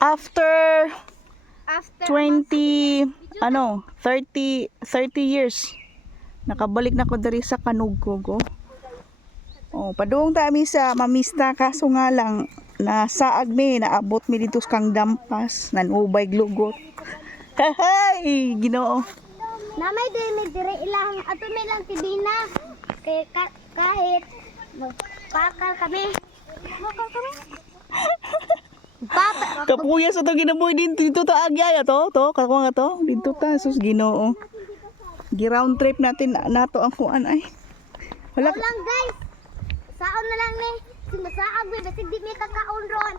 After After 20, 30 years. Nakabalik na ko diri sa Kanugkog. Oh, padung ta mi sa mamista kaso nga lang nasaag mi naabot mi dito sa kang dampas nanubay glugot. Hay, Ginoo. namay din dire ilang ato may lang tibina. Kay kahit magpakal kami. Papa, Kapuya sa to ginaboy dito ta agyaya to kako nga to dito ta sus Ginoo. Gi-round trip natin nato ang kuan ay. Wala lang guys. Saon na lang ni. Sumasaag mi basig di mi kakaon ron.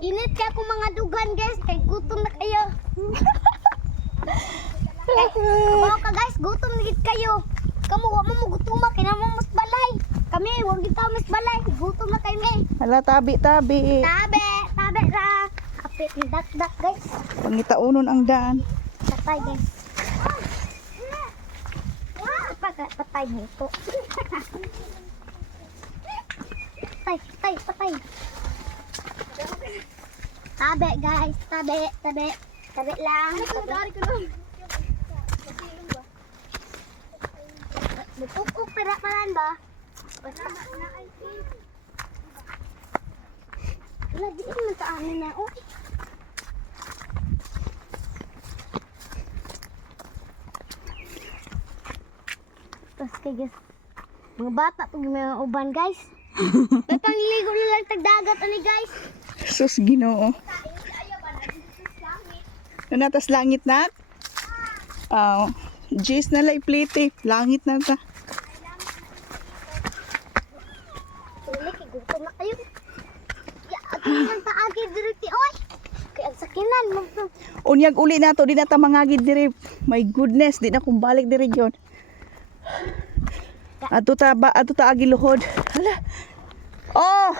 Init ka ko mga dugan guys kay gutom na kayo. Kabaw ka guys, gutom na gid kayo. Kamu wa mo gutom kina mo mas balay. Kami wa gid ta mas balay, gutom na kay mi. hala tabi. Tabe ra. Apit ni dak guys. Pangitaunon ang daan. Patay guys. Patay nito. Patay. Tabe guys, tabe lang. Nagkukuk pera palan ba? Lagi naman sa amin na. Oh. Tapos kay guys, mga bata pag may mga uban guys. May pangliligo na lang tagdagat ani guys. Sus Ginoo. Natas langit na. Jis na lay plate langit na ta. Sili kay gutom na kayo. Ya, ato lang taagi diriti oy. Kay ang sakinan mo. Unyag uli na to di na ta mangagid diri. My goodness, di na kong balik diri yon. Ato ta agi luhod. Hala. Oh.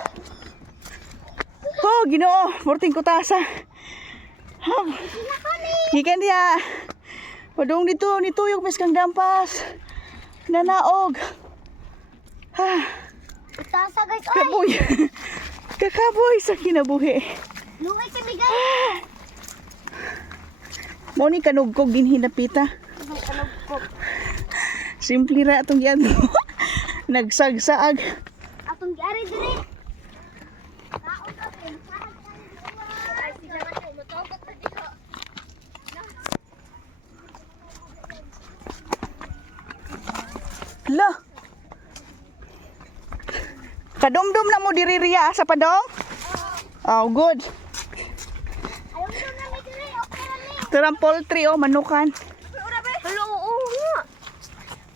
Oh, Ginoo, porting ko tasa. Gikan dia. Padung dito nituyog mes kang dampas. Nanaog. Ha, Tasa guys oy. kaboy. Kakaboy sa kinabuhi. Luwi kami guys. Mo ni kanugkog din hinapita. Simple ra atong yan. Nagsagsaag. Atong giari dire. Lo. Kadumdum na mo diri riya sa padong? Oh, good. Ayaw mo na mi dire. Okay ra ni. Turang poultry oh, manukan. Hello, oo nga.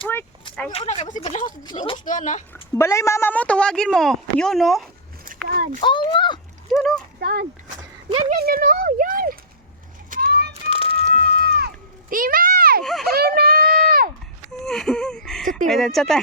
Wait. Ay, Balay mama mo, tawagin mo. Yun oh. saan? Oo nga. Yun oh. Saan? Yan, oh, yan. Time! Ay, nagsatan.